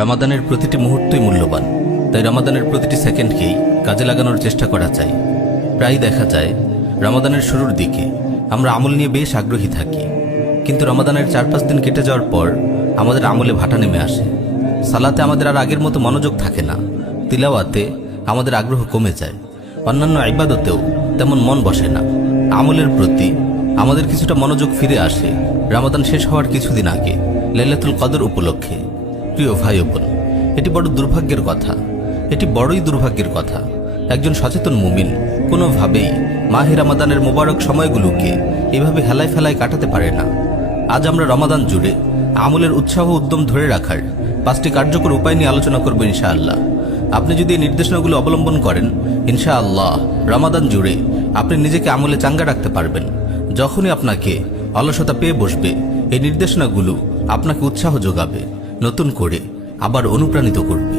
রমাদানের প্রতিটি মুহূর্তই মূল্যবান, তাই রমাদানের প্রতিটি সেকেন্ডকেই কাজে লাগানোর চেষ্টা করা চাই। প্রায় দেখা যায় রমাদানের শুরুর দিকে আমরা আমল নিয়ে বেশ আগ্রহী থাকি, কিন্তু রমাদানের 4-5 দিন কেটে যাওয়ার পর আমাদের আমলে ভাটা নেমে আসে। সালাতে আমাদের আর আগের মতো মনোযোগ থাকে না, তিলাওয়াতে আমাদের আগ্রহ কমে যায়, অন্যান্য ইবাদতেও তেমন মন বসে না। আমলের প্রতি আমাদের কিছুটা মনোযোগ ফিরে আসে রমাদান শেষ হওয়ার কিছুদিন আগে, লাইলাতুল কদর উপলক্ষে। প্রিয় ভাই ও বোন, এটি বড় দুর্ভাগ্যের কথা, এটি বড়ই দুর্ভাগ্যের কথা। একজন সচেতন মুমিন কোনোভাবেই মাহে রমাদানের মোবারক সময়গুলোকে এভাবে হেলায় ফেলায় কাটাতে পারে না। আজ আমরা রমাদান জুড়ে আমলের উৎসাহ উদ্যম ধরে রাখার 5টি কার্যকর উপায় নিয়ে আলোচনা করব ইনশাআল্লাহ। আপনি যদি এই নির্দেশনাগুলো অবলম্বন করেন, ইনশাআল্লাহ রমাদান জুড়ে আপনি নিজেকে আমলে চাঙ্গা রাখতে পারবেন। যখনই আপনাকে অলসতা পেয়ে বসবে, এই নির্দেশনাগুলো আপনাকে উৎসাহ যোগাবে, নতুন করে আবার অনুপ্রাণিত করবে।